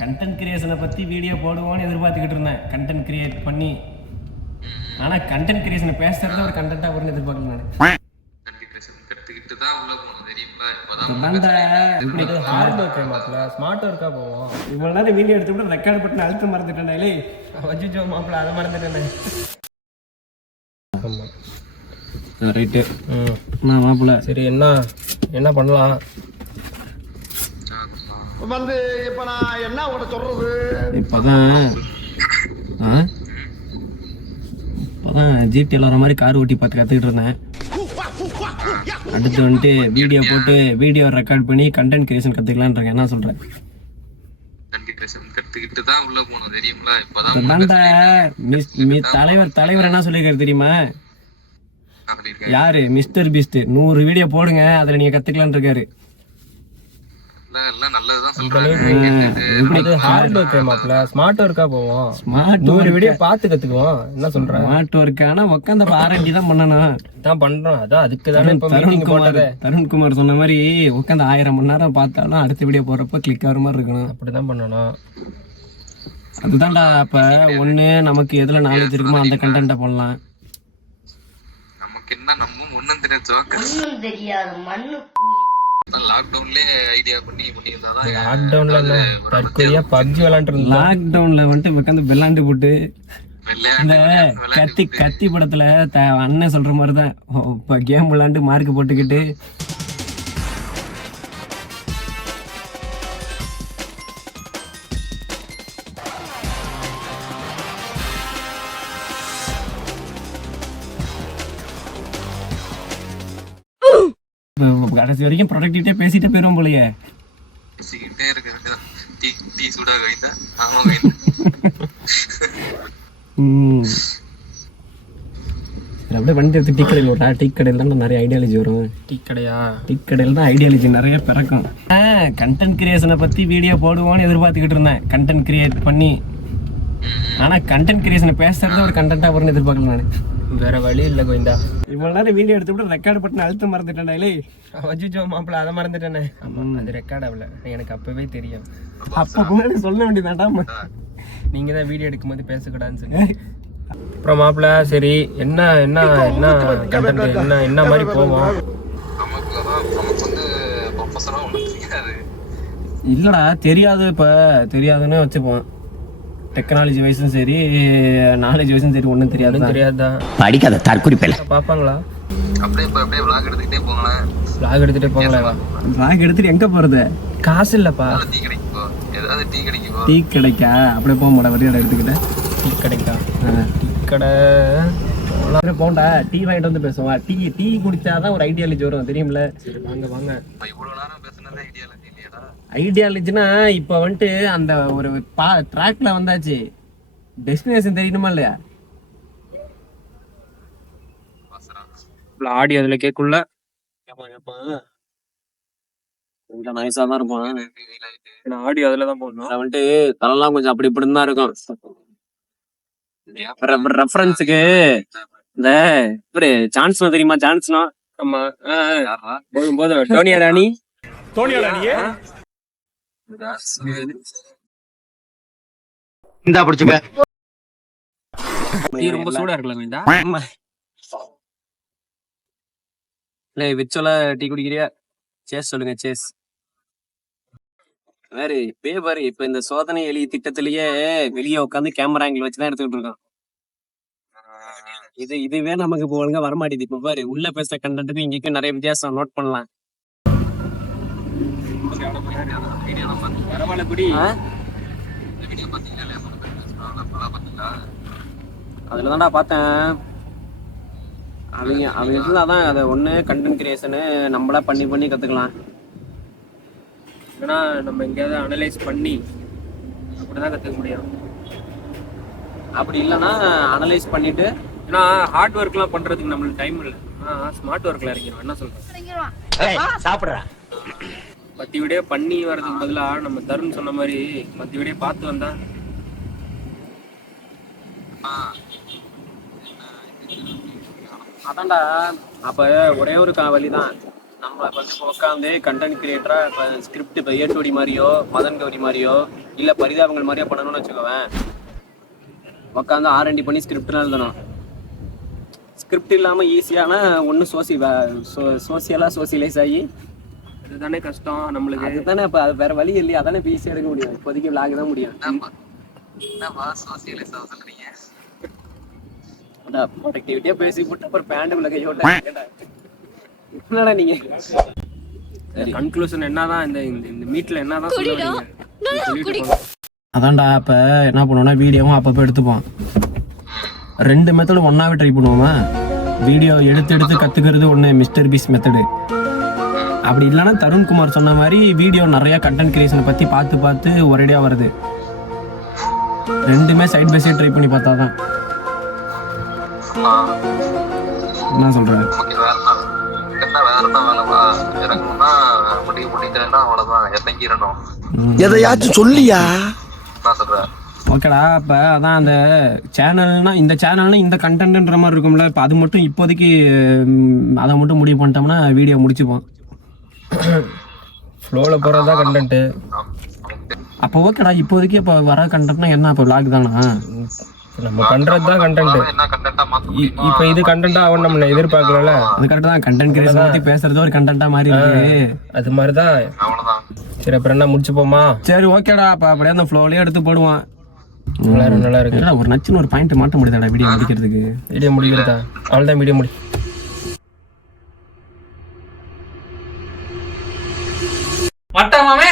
Content கிரியேஷனை பற்றி video போடுவோன்னு எதிர்பார்த்துக்கிட்டு இருந்தேன், கண்டென்ட் கிரியேட் பண்ணி. ஆனால் கண்டென்ட் கிரியேஷனை பேசுறத ஒரு கண்டென்ட்டாக வரும்னு எதிர்பார்க்கல நான். இவ்வளோ நேரம் வீடியோ எடுத்து கூட ரெக்கார்ட் பண்ணி அழுத்த மறந்துட்டேன்டா. வச்சுச்சோ மாப்பிள்ள, அதை மறந்துட்டேன். ரைட்டு நான் மாப்பிள்ள. சரி, என்ன பண்ணலாம் வந்து இப்ப நான் என்ன உங்கள்கிட்ட சொல்றது? இப்பதான் ஜிடிஎல் வர மாதிரி கார் ஓட்டி பார்த்து கற்றுக்கிட்டு இருந்தேன். அடுத்து வந்துட்டு வீடியோ போட்டு வீடியோ ரெக்கார்ட் பண்ணி கண்டென்ட் கிரியேஷன் கற்றுக்கலான் இருக்கேன். என்ன சொல்கிறேன்? தலைவர் என்ன சொல்லியிருக்காரு தெரியுமா? யாரு? மிஸ்டர் பீஸ்ட் 100 வீடியோ போடுங்க, அதில் நீங்கள் கற்றுக்கலான் இருக்காரு. ஸ்மார்ட் ஒர்க்கா போவோம், ஸ்மார்ட் வீடியோ பார்த்து கத்துக்குவோம். என்ன சொல்றேன்? ஸ்மார்ட் ஒர்க் ஆனா உட்காந்து ஆர்என்டி தான் பண்ணணும். தான் பண்றோம். அதான் அதுக்கு தானே தருண்குமார் சொன்ன மாதிரி உட்காந்து 1000 மணி நேரம் பார்த்தாலும் அடுத்த வீடியோ போடுறப்ப கிளிக் ஆகிற மாதிரி இருக்கணும். அப்படிதான் பண்ணணும். அதுதான்டா. அப்ப ஒண்ணு நமக்கு எதுல நாலேஜ் இருக்குமோ அந்த கண்டென்ட்டை பண்ணலாம். நமக்கு என்ன நம்ம ஒண்ணும் தெரியாது மண்ணு. லாக்டவுன்ல வந்துட்டு உட்காந்து விளாண்டு போட்டு இந்த கத்தி படத்துல அண்ணன் சொல்ற மாதிரிதான் இப்ப கேம் விளாண்டு மார்க் போட்டுக்கிட்டு கடைசி வரைக்கும் ப்ரொடக்டிவிட்டியா பேசிட்டே போயிரும் போலயே. அப்படியே வண்டி எடுத்து டீ கடையில் விட்டா, டீ கடையில் தான் நிறைய ஐடியாலஜி வரும். டீ கடையில் தான் ஐடியாலஜி நிறைய பிறக்கும். கண்டென்ட் கிரியேஷனை பற்றி வீடியோ போடுவோன்னு எதிர்பார்த்துக்கிட்டு இருந்தேன், கண்டென்ட் கிரியேட் பண்ணி. ஆனால் கண்டென்ட் கிரியேஷனை பேசுறது ஒரு கண்டென்ட்டாக வரும்னு எதிர்பார்க்கல நான். வேற வழி இல்லை கோவிந்தா. இவ்வளோ நேரம் வீடியோ எடுத்து கூட ரெக்கார்ட் பண்ணி அழுத்த மறந்துட்டேன்டா. வச்சுச்சோ மாப்பிள்ள, அதை மறந்துட்டேனே. ஆமாம், அது ரெக்கார்ட் ஆகல. எனக்கு அப்பவே தெரியும். அப்போ முன்னாடி சொல்ல வேண்டியதாண்டா. நீங்கள் தான் வீடியோ எடுக்கும்போது பேசக்கூடாதுன்னு சொன்னீங்க. அப்புறம் மாப்பிள்ள, சரி என்ன என்ன என்ன கண்டென்ட் என்ன மாதிரி போவோம்? இல்லடா, தெரியாது. இப்போ தெரியாதுன்னு வச்சுப்போம். டெக்னாலஜி வைஸும் சரி, நாலேஜ் வைஸும் சரி, ஒன்றும் தெரியாதுதான். படிக்காத தற்குறிப்பில்லை. பார்ப்பாங்களா? அப்படியே விளாக் எடுத்துக்கிட்டே போங்களேன். விளாக் எடுத்துட்டு எங்க போறது? காசு இல்லப்பா. டீ கிடைக்கா? அப்படியே போக மாட்டா. வரையோட எடுத்துக்கிட்டேன். டீ கிடைக்கா? டீ கடை போண்டா. டீ வாங்கிட்டு வந்து பேசுவோம். டீ குடிச்சாதான் ஒரு ஐடியாலஜி வரும், தெரியும்ல? சரி, வாங்க. ஐடியாலஜினா இப்ப வந்துட்டு அந்த ஒரு ட்ராக்ல வந்தாச்சு. டெஸ்டினேஷன் தெரியணுமா இல்லையா? ஆடியோ அதுல கேக்குள்ள கொஞ்சம் நைஸா தான் இருப்பான். ஆடியோ அதுல தான் போடணும். வந்துட்டு தலெல்லாம் கொஞ்சம் அப்படி இப்படி தான் இருக்கும். ரெஃபரன்ஸுக்கு இந்த சான்ஸ் தெரியுமா? சான்ஸ்னா ஆமா, போதும். டோனியா ராணி இந்தா பிடிச்சுக்க. ரொம்ப சூடா இருக்கலாம். விச்சோல டீ குடிக்கிறியா? சேஸ் சொல்லுங்க. சேஸ் வேறு பாரு. இப்ப இந்த சோதனை எலி திட்டத்திலேயே வெளியே உட்காந்து கேமரா ஆங்கிள் வச்சுதான் எடுத்துக்கிட்டு இருக்கோம். இதுவே நமக்கு இப்போ ஒழுங்கா வரமாட்டேது. இப்ப பாரு, உள்ள பேசுற கண்டென்ட்டுக்கு இங்கேயும் நிறைய வித்தியாசம் நோட் பண்ணலாம். அதுலதான்டா பார்த்தேன். அவங்க அதான் அதை ஒண்ணு கண்டென்ட் கிரியேஷனு நம்மளா பண்ணி கத்துக்கலாம். ஏன்னா நம்ம எங்கேயாவது அனலைஸ் பண்ணி அப்படிதான் கத்துக்க முடியும். அப்படி இல்லைன்னா அனலைஸ் பண்ணிட்டு, ஏன்னா ஹார்ட் ஒர்க்லாம் பண்றதுக்கு நம்மளுக்கு டைம் இல்லை. ஸ்மார்ட் ஒர்க்ல இறங்கிடும். என்ன சொல்றேன்? சாப்பிடுறேன். 10 வீடியோ பண்ணி வர்றதுக்கு பதிலா நம்ம தருண் சொன்ன மாதிரி 10 வீடியோ பார்த்து வந்தா அதான்டா. அப்ப ஒரே ஒரு வழிதான். நம்ம வந்து உட்காந்து கண்டென்ட் கிரியேட்டரா இப்போ ஸ்கிரிப்ட் இப்போ ஏட்டோடி மாதிரியோ மதன் கௌரி மாதிரியோ இல்லை பரிதாபங்கள் மாதிரியே பண்ணணும்னு வச்சுக்கோவேன். உட்காந்து R&D பண்ணி ஸ்கிரிப்ட்லாம் எழுதணும். ஸ்கிரிப்ட் இல்லாமல் ஈஸியான ஒன்று சோசியலாக சோசியலைஸ் ஆகி அதுதானே கஷ்டம் நம்மளுக்கு. அதுதானே இப்போ அது வேற வழி இல்லையா? அதானே இப்போ ஈஸியாக எடுக்க முடியும். இப்போதைக்கு விளாக் தான் முடியும். ப்ரொடக்டிவிட்டியா பேசி போட்டு அப்புறம் பேண்டுக்குள்ள கையோட்ட என்னடா நீங்க. சரி, கன்க்ளூஷன் என்னதான் இந்த மீட்ல என்னதான் சொல்லுவீங்க? அதான்டா அப்ப என்ன பண்ணுவோம்னா வீடியோவும் அப்பப்போ எடுத்துப்போம். 2 மெத்தடு ஒன்னாவே ட்ரை பண்ணுவோமா? வீடியோ எடுத்து கத்துக்கிறது ஒன்று மிஸ்டர் பீஸ் மெத்தடு. அப்படி இல்லைன்னா தருண்குமார் சொன்ன மாதிரி வீடியோ நிறைய கண்டென்ட் கிரியேஷனை பத்தி பார்த்து ஒரேடியா வருது. 2மே சைட் பை சைட் ட்ரை பண்ணி பார்த்தாதான். என்ன சொல்றேன்? எதையாச்சும் சொல்லியா? ஓகேடா, இப்போ அதான் அந்த சேனல்னா இந்த கண்டென்ட்ன்ற மாதிரி இருக்கும்ல. இப்போ அது மட்டும் இப்போதைக்கு அதை மட்டும் முடிவு பண்ணிட்டோம்னா வீடியோ முடிச்சுப்போம். ஃப்ளோவில் போகிறது தான் கண்டென்ட்டு. அப்போ ஓகேடா, இப்போதைக்கு இப்போ வர கண்டென்ட்னா என்ன? இப்போ விளாக் தானா? நம்ம பண்றது தான் கண்டென்ட். இப்போ இது கண்டென்ட்டா அவன் நம்ம எதிர்பார்க்கல. அது கரெக்ட் தான். கண்டென்ட் கிரியேஷன் பத்தி பேசுறது ஒரு கண்டென்ட்டா மாதிரி இருக்கு. அது மாதிரி தான். சரி, அப்புறம் என்ன முடிச்சுப்போமா? சரி ஓகேடா, அப்ப அப்படியே அந்த ஃப்ளோலயே எடுத்து போடுவான். நல்லா இருக்கு. ஒரு நச்சுன்னு ஒரு பாயிண்ட் மாட்ட முடியுதாடா வீடியோ முடிக்கிறதுக்கு? வீடியோ முடிக்கிறதா? அவ்வளோதான் வீடியோ முடி. மட்டமாவே